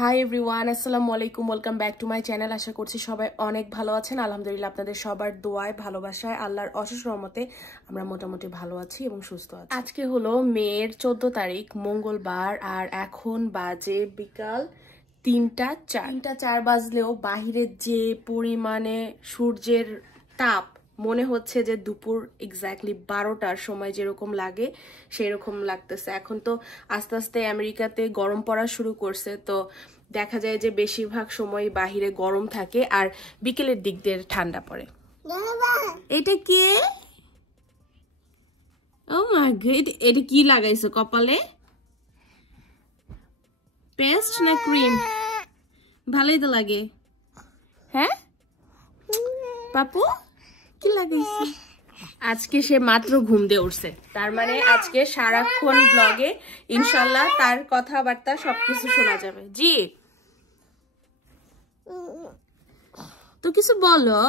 High everyone, আসসালামু আলাইকুম। Welcome back to my channel. আশা করছি সবাই অনেক ভালো আছেন। আলহামদুলিল্লাহ আপনাদের সবার দোয়ায় ভালোবাসায় আল্লাহর অশেষ রহমতে আমরা মোটামুটি ভালো আছি এবং সুস্থ আছি। আজকে হলো মের 14 তারিখ মঙ্গলবার, আর এখন বাজে বিকাল 3:04 বাজলেও বাহিরের যে পরিমাণে সূর্যের তাপ, মনে হচ্ছে যে দুপুর এক্স্যাক্টলি 12টার সময় যেরকম লাগে সেই রকম লাগতেছে। এখন তো আস্তে আস্তে আমেরিকাতে গরম পড়া শুরু করছে, তো দেখা যায় যে বেশিরভাগ সময় বাহিরে গরম থাকে আর বিকেলের দিক দিয়ে ঠান্ডা পড়ে। এটা কি? ও মাই গড, এটা কি লাগাইছো কপালে? পেস্ট না ক্রিম? ভালোই তো লাগে। হ্যাঁ পাপু, কি লাগাইছি? আজকে সে মাত্র ঘুম দিয়ে উঠছে, তার মানে আজকে সারাক্ষণ ব্লগে ইনশাল্লাহ তার কথাবার্তা সবকিছু শোনা যাবে। জি তো কিছু বলো,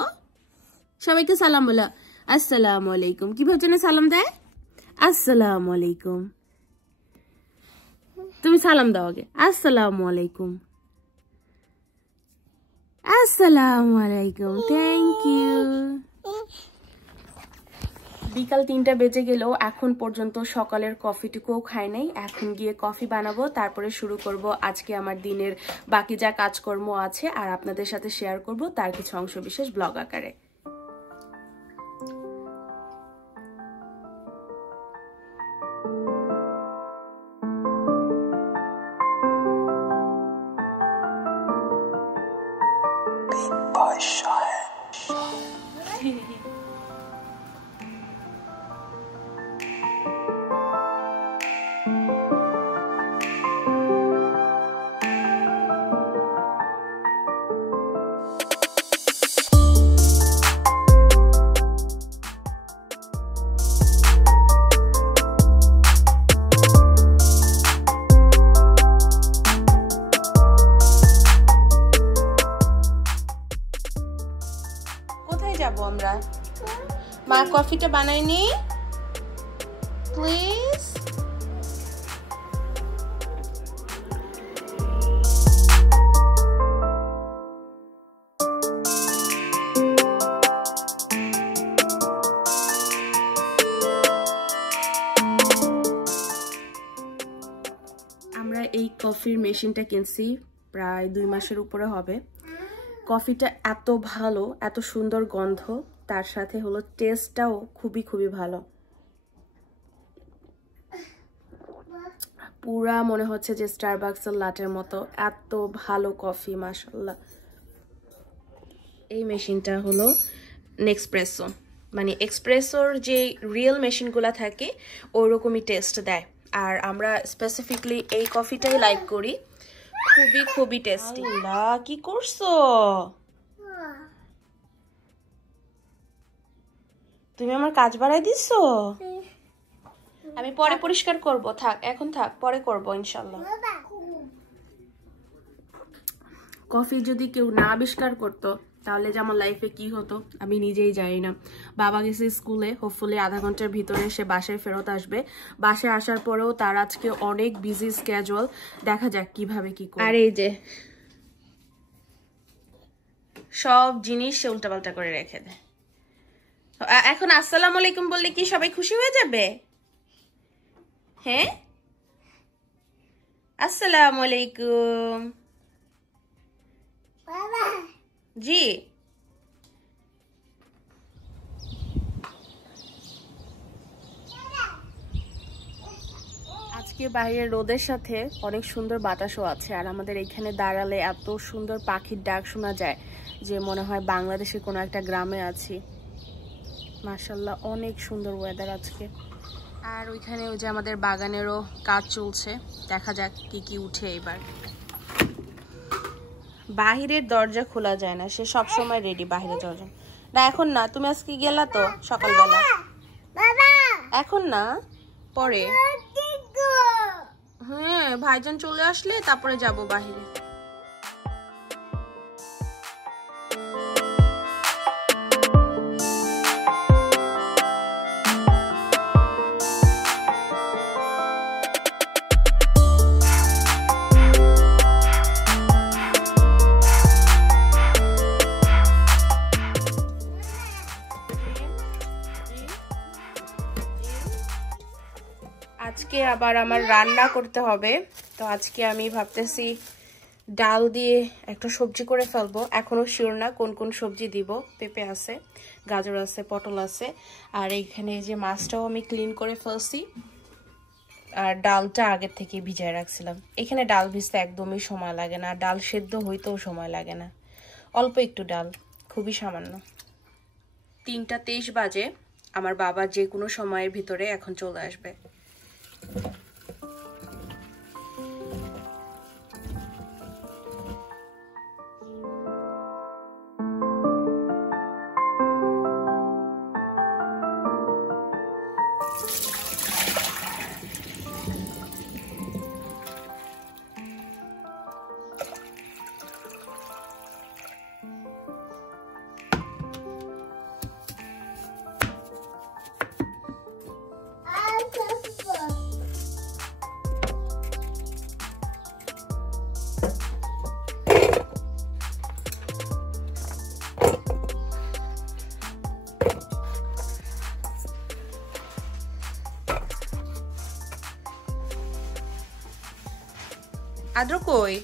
সবাইকে সালাম বলো। আসসালামু আলাইকুম। কিভাবে যেন সালাম দেয়? আসসালামু আলাইকুম। তুমি সালাম দাও আগে। আসসালামু আলাইকুম। আসসালামু আলাইকুম, থ্যাংক ইউ। বিকাল 3টা বেজে গেলেও এখন পর্যন্ত সকালের কফিটুকুও খাই নাই। এখন গিয়ে কফি বানাবো, তারপরে শুরু করব আজকে আমার দিনের বাকি যা কাজকর্ম আছে, আর আপনাদের সাথে শেয়ার করব তার কিছু অংশ বিশেষ ব্লগ আকারে। যাবো আমরা, মা কফিটা বানাইনি প্লিজ। আমরা এই কফির মেশিনটা কিনছি প্রায় 2 মাসের উপরে হবে। কফিটা এত ভালো, এত সুন্দর গন্ধ, তার সাথে হলো টেস্টটাও খুবই খুবই ভালো। পুরা মনে হচ্ছে যে স্টারবাকসের লাটের মতো, এত ভালো কফি মাশাআল্লাহ। এই মেশিনটা হলো নেক্সপ্রেসো, মানে এক্সপ্রেসোর যে রিয়েল মেশিনগুলো থাকে ওইরকমই টেস্ট দেয়, আর আমরা স্পেসিফিকলি এই কফিটাই লাইক করি, খুবই খুবই টেস্টি। কি করছো তুমি? আমার কাজ বাড়াই দিছো। আমি পরে পরিষ্কার করব, থাক এখন থাক, পরে করব ইনশাআল্লাহ। কফি যদি কেউ না আবিষ্কার করতো তাহলে যে আমার লাইফে কি হতো আমি নিজেই জানি না। বাবা গেছে স্কুলে, হোপফুলি আধা ঘন্টার ভিতরে সে বাসায় ফেরত আসবে। বাসায় আসার পরেও তার আজকে অনেক বিজি স্কেজুয়াল, দেখা যাক কিভাবে কি করে। আর এই যে সব জিনিস সে উল্টাপাল্টা করে রেখে দেয়। এখন আসসালামু আলাইকুম বললে কি সবাই খুশি হয়ে যাবে? হ্যাঁ, আসসালামু আলাইকুম। জি আজকে বাইরের রোদের সাথে অনেক সুন্দর বাতাসও আছে, আর আমাদের এখানে দাঁড়ালে এত সুন্দর পাখির ডাক শোনা যায় যে মনে হয় বাংলাদেশের কোনো একটা গ্রামে আছি। মাশাআল্লাহ অনেক সুন্দর ওয়েদার আজকে। আর ওইখানে ওই যে আমাদের বাগানেরও কাজ চলছে, দেখা যাক কি কি উঠে এবার। বাহিরের দরজা খোলা যায় না, সে সব সময় রেডি বাহিরের দরজা। না এখন না, তুমি আজকে গেলা তো সকালবেলা, এখন না পরে। হ্যাঁ, ভাইজান চলে আসলে তারপরে যাব বাহিরে। আবার আমার রান্না করতে হবে। তো আজকে আমি ভাবতেছি ডাল দিয়ে একটা সবজি করে ফেলবো। এখনো শিওর না কোন কোন সবজি দিব। পেঁপে আছে, গাজর আছে, পটল আছে, আর এইখানে যে মাছটাও আমি ক্লিন করে ফেলছি। আর ডালটা আগের থেকে ভিজায় রাখছিলাম। এখানে ডাল ভিজতে একদমই সময় লাগে না, ডাল সেদ্ধ হইতেও সময় লাগে না, অল্প একটু ডাল, খুবই সামান্য। 3:23 বাজে। আমার বাবা যে কোনো সময়ের ভিতরে এখন চলে আসবে। আদ্র কই?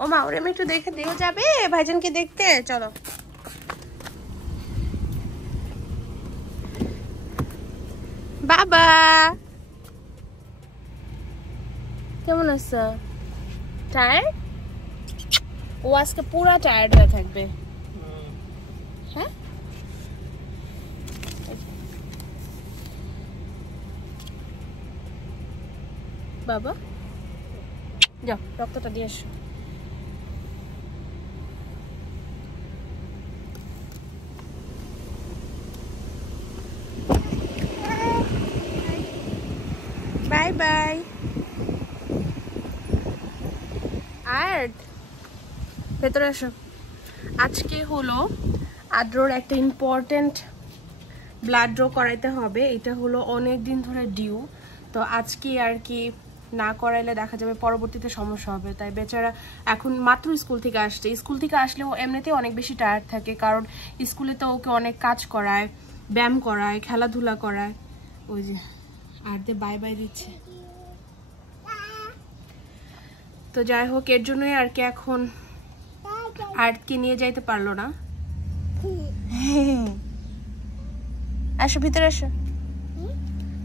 ও মা, ওরে আমি একটু দেখে দিও। যাবে ভাইজানকে দেখতে? চলো। বাবা কেমন আছো? টায়ার্ড? ও আজকে পুরা টায়ার্ড হয়ে থাকবে। হ্যাঁ, বাবা যাও রক্তটা দিয়ে এসো। Bye bye. আর ভেতরে এসো। আজকে হলো আদ্রর একটা ইম্পর্টেন্ট ব্লাড ড্র করাইতে হবে। এটা হলো অনেক দিন ধরে ডিউ। তো আজকে আর কি না করাইলে দেখা যাবে পরবর্তীতে সমস্যা হবে। তাই বেচারা এখন মাত্র স্কুল থেকে আসছে। স্কুল থেকে আসলেও এমনিতেই অনেক বেশি টায়ার্ড থাকে, কারণ স্কুলে তো ওকে অনেক কাজ করায়, ব্যায়াম করায়, খেলাধুলা করায়। ওই যে আর বাই বাই দিচ্ছে। তো যাই হোক, এর জন্যই আর কি এখন আর্টকে নিয়ে যাইতে পারলো না। আসো ভিতরে, আসো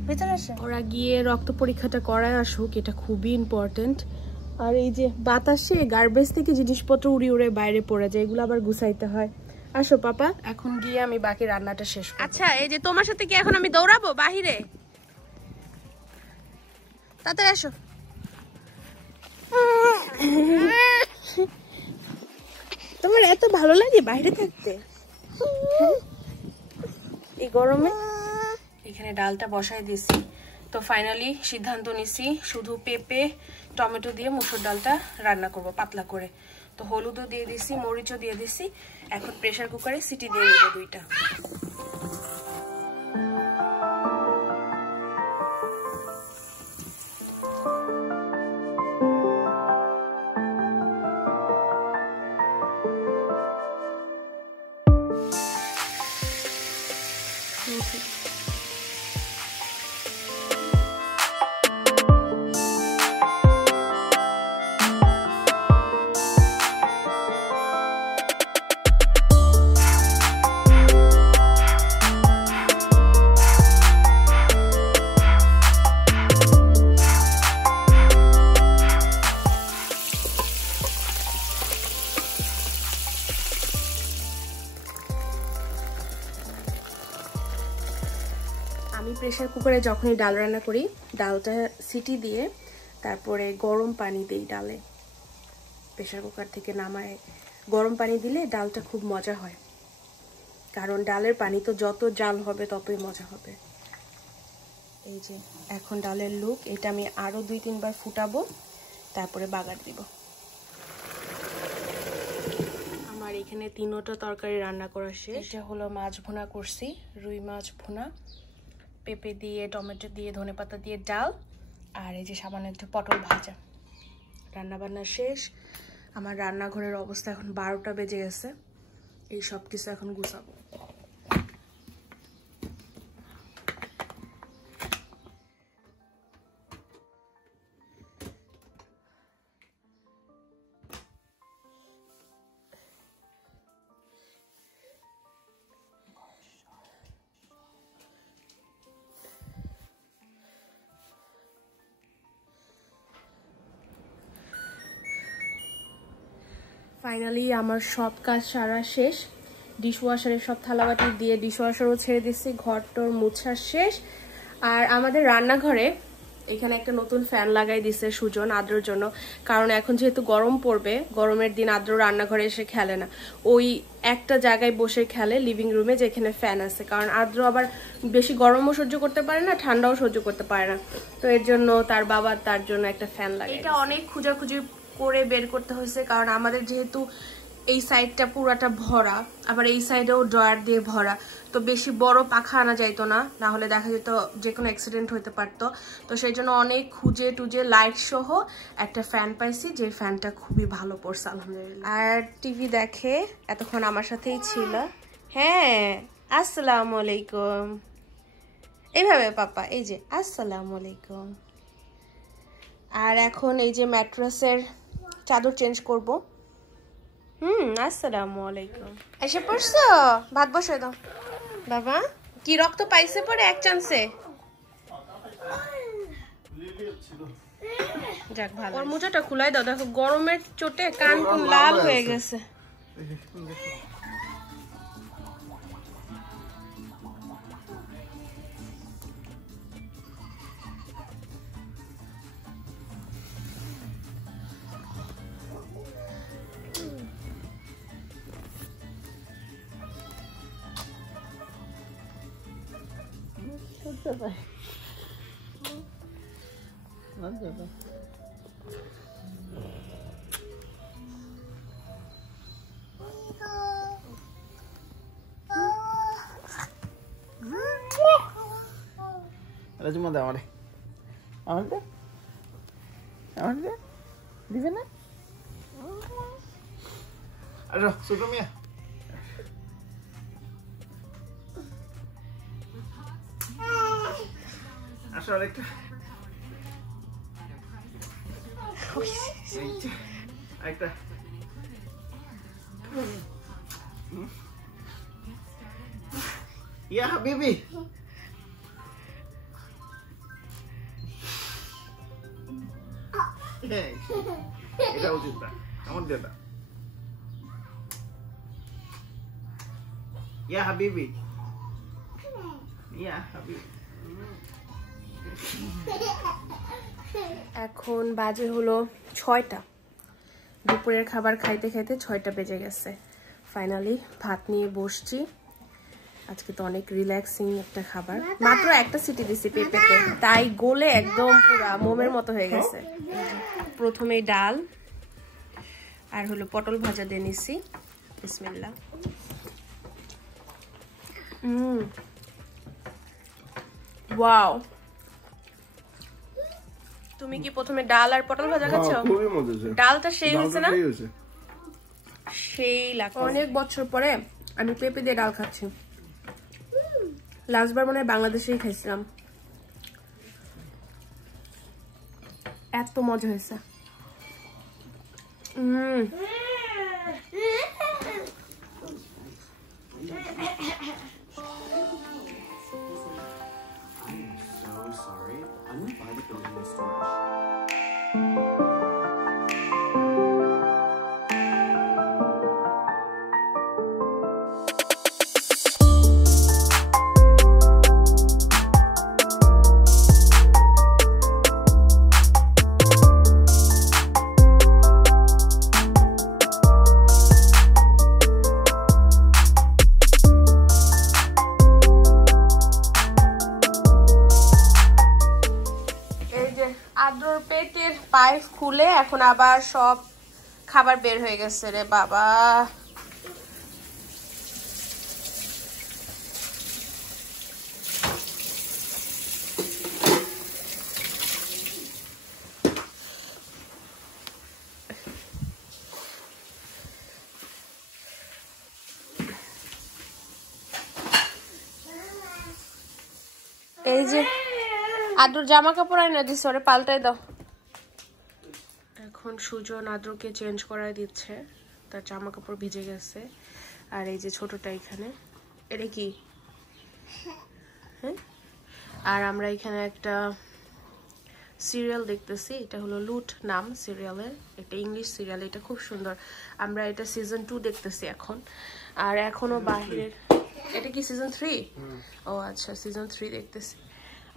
ভিতরে আসো। ওরা গিয়ে রক্ত পরীক্ষাটা করায় আসুক, এটা খুবই ইম্পর্টেন্ট। আর এই যে বাতাসে গার্বেজ থেকে জিনিসপত্র উড়ে উড়ে বাইরে পড়ে যায়, এগুলো আবার গুছাইতে হয়। আসো পাপা, এখন গিয়ে আমি বাকি রান্নাটা শেষ করব। আচ্ছা, এই যে তোমার সাথে কি এখন আমি দৌড়াবো বাহিরে? তাড়াতাড়ি আসো। তোমার এত ভালো লাগে বাইরে থাকতে এই গরমে? এখানে ডালটা বসাই দিছি। তো ফাইনালি সিদ্ধান্ত নিছি শুধু পেঁপে টমেটো দিয়ে মুসুর ডালটা রান্না করব পাতলা করে। তো হলুদও দিয়ে দিছি, মরিচও দিয়ে দিছি। এখন প্রেসার কুকারে সিটি দিয়ে দেবো 2টা। আমি প্রেসার কুকারে যখনই ডাল রান্না করি, ডালটা সিটি দিয়ে তারপরে গরম পানি দিই ডালে। প্রেসার কুকার থেকে নামায় গরম পানি দিলে ডালটা খুব মজা হয়, কারণ ডালের পানি তো যত জাল হবে ততই মজা হবে। এই যে এখন ডালের লুক, এটা আমি আরো 2-3 বার ফুটাবো, তারপরে বাগার দিব। আমার এখানে 3টা তরকারি রান্না করা শেষ। এটা হলো মাছ ভুনা করছি, রুই মাছ ভুনা, পেঁপে দিয়ে, টমেটো দিয়ে, ধনেপাতা দিয়ে ডাল, আর এই যে সামান্য একটু পটল ভাজা। রান্না বান্না শেষ। আমার রান্নাঘরের অবস্থা এখন 12টা বেজে গেছে। এই সব কিছু এখন গুছাবো। ফাইনালি আমার সব কাজ সারা শেষ, ডিশওয়াশারে সব থালাবাটি দিয়ে ডিশওয়াশারও ছেড়ে দিচ্ছি, ঘরটোর মুছা শেষ। আর আমাদের রান্নাঘরে এখানে একটা নতুন ফ্যান লাগাই দিছে সুজন আদ্রর জন্য, কারণ এখন যেহেতু গরম পড়বে, গরমের দিন আদ্র রান্নাঘরে এসে খেলে না, ওই একটা জায়গায় বসে খেলে লিভিং রুমে যেখানে ফ্যান আছে, কারণ আদ্র আবার বেশি গরমও সহ্য করতে পারে না, ঠান্ডাও সহ্য করতে পারে না। তো এর জন্য তার বাবা তার জন্য একটা ফ্যান লাগে। এটা অনেক খোঁজাখুঁজি করে বের করতে হয়েছে, কারণ আমাদের যেহেতু এই সাইডটা পুরাটা ভরা, আবার এই সাইডেও ড্রয়ার দিয়ে ভরা, তো বেশি বড় পাখা আনা যাইতো না, না হলে দেখা যেত যে কোনো অ্যাক্সিডেন্ট হতে পারতো। তো সেই জন্য অনেক খুঁজে টুজে লাইট সহ একটা ফ্যান পাইছি, যে ফ্যানটা খুবই ভালো পড়ছে আলহামদুলিল্লাহ। আর টিভি দেখে এতক্ষণ আমার সাথেই ছিল। হ্যাঁ, আসসালামু আলাইকুম, এইভাবে পাপা, এই যে আসসালামু আলাইকুম। আর এখন এই যে ম্যাট্রেসের চাদর চেঞ্জ করব। আসসালামু আলাইকুম। এসে পড়ছো? ভাত বসে দাও বাবা। কি রক্ত পাইছে পরে এক চান্সে? যাক ভালো। ওর মোজাটা খুলাই দাও, দেখো গরমের চোটে কান কোন লাল হয়ে গেছে। চুমা দে আমারে, আমারে আমারে দিবে না? আরে ছোট মিয়া, আসো আরেকটা, আরেকটা। ইয়া হাবিবি, এটা উচিত না, আমার দেটা। ইয়া হাবিবি, ইয়া হাবিবি। এখন বাজে হলো 6টা, দুপুরের খাবার খাইতে খাইতে 6টা বেজে গেছে। ফাইনালি ভাত নিয়ে বসছি। আজকে তো অনেক রিল্যাক্সিং একটা খাবার, মাত্র একটা সিটি দিছি পেঁপেতে, তাই গলে একদম পুরা মোমের মতো হয়ে গেছে। প্রথমেই ডাল আর হলো পটল ভাজা দিয়ে নিছি, বিসমিল্লাহ। ওয়াও, তুমি কি প্রথমে ডাল আর পটল ভাজা খাচ্ছ? খুবই মজা হয়েছে, ডালটা সেই হয়েছে না, সেই লাগছে। অনেক বছর পরে আমি পেঁপে দিয়ে ডাল খাচ্ছি, লাস্টবার মনে হয় বাংলাদেশেই খাইছিলাম, এত মজা হয়েছে। আদ্রর পেটের পাইপ খুলে এখন আবার সব খাবার বের হয়ে গেছে রে বাবা। এই যে আদ্রর জামা কাপড় আইনা দিছে, ওরে পাল্টাই দাও। এখন সুজন আদ্রকে চেঞ্জ করাই দিচ্ছে, তার জামা কাপড় ভিজে গেছে। আর এই যে ছোটটা এখানে, এটা কি? হ্যাঁ, আর আমরা এখানে একটা সিরিয়াল দেখতেছি। এটা হলো লুট নাম সিরিয়ালের, একটা ইংলিশ সিরিয়াল। এটা খুব সুন্দর। আমরা এটা সিজন 2 দেখতেছি এখন। আর এখনো বাহিরের, এটা কি সিজন 3? ও আচ্ছা, সিজন 3 দেখতেছি।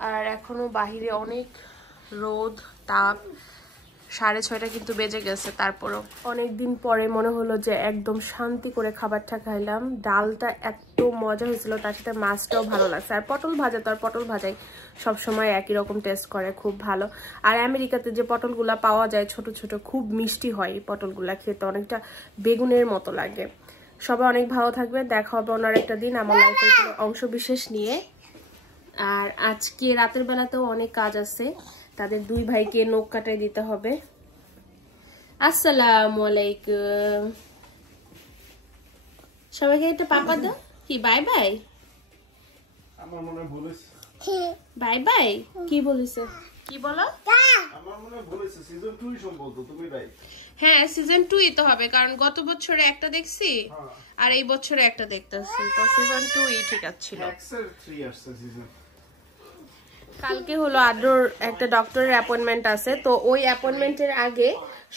আর এখনো বাহিরে অনেক রোদ তাপ, 6:30 কিন্তু বেজে গেছে। তারপরও অনেকদিন পরে মনে হলো যে একদম শান্তি করে খাবারটা খাইলাম। ডালটা এত মজা হয়েছিল, তার সাথে মাছটাও ভালো লাগছে। আর পটল ভাজা তো আর পটল ভাজাই সবসময় একই রকম টেস্ট করে, খুব ভালো। আর আমেরিকাতে যে পটলগুলা পাওয়া যায় ছোট ছোট, খুব মিষ্টি হয় এই পটলগুলা, খেতে অনেকটা বেগুনের মতো লাগে। সবাই অনেক ভালো থাকবে, দেখা হবে অন্য একটা দিন আমার লাইফের কোনো অংশ বিশেষ নিয়ে। আর আজকে রাতের বেলাতেও অনেক কাজ আছে, তাদের 2 ভাইকে নখ কাটাই দিতে হবে। আসসালামু আলাইকুম, সবাইকে একটা পাপা দাও। কি বাই বাই? আমার মনে ভুল হয়েছে। বাই বাই কি বলিছে? কি বলো? আমার মনে ভুল হয়েছে, সিজন 2 সম্ভবত, তুমি রাইট। হ্যাঁ, সিজন 2ই তো হবে, কারণ গত বছরে একটা দেখছি আর এই বছরে একটা দেখতেছি, তো সিজন 2ই ঠিক আছে। এক্সের 3 আসছে সিজন। কালকে হলো আদ্রর একটা ডক্টরের অ্যাপয়েন্টমেন্ট আছে, তো ওই অ্যাপয়েন্টমেন্টের আগে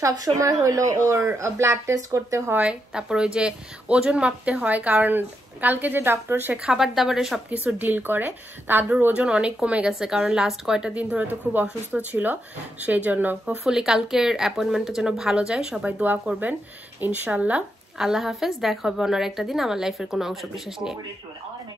সব সময় হলো ওর ব্লাড টেস্ট করতে হয়, তারপর ওই যে ওজন মাপতে হয়, কারণ কালকে যে ডক্টর সে খাবার দাবারে সবকিছু ডিল করে। তো আদ্রর ওজন অনেক কমে গেছে, কারণ লাস্ট কয়টা দিন ধরে তো খুব অসুস্থ ছিল, সেই জন্য। হোপফুলি কালকের অ্যাপয়েন্টমেন্টটা যেন ভালো যায়, সবাই দোয়া করবেন ইনশাল্লাহ। আল্লাহ হাফেজ, দেখা হবে অন্য একটা দিন আমার লাইফের কোনো অংশ বিশেষ নিয়ে।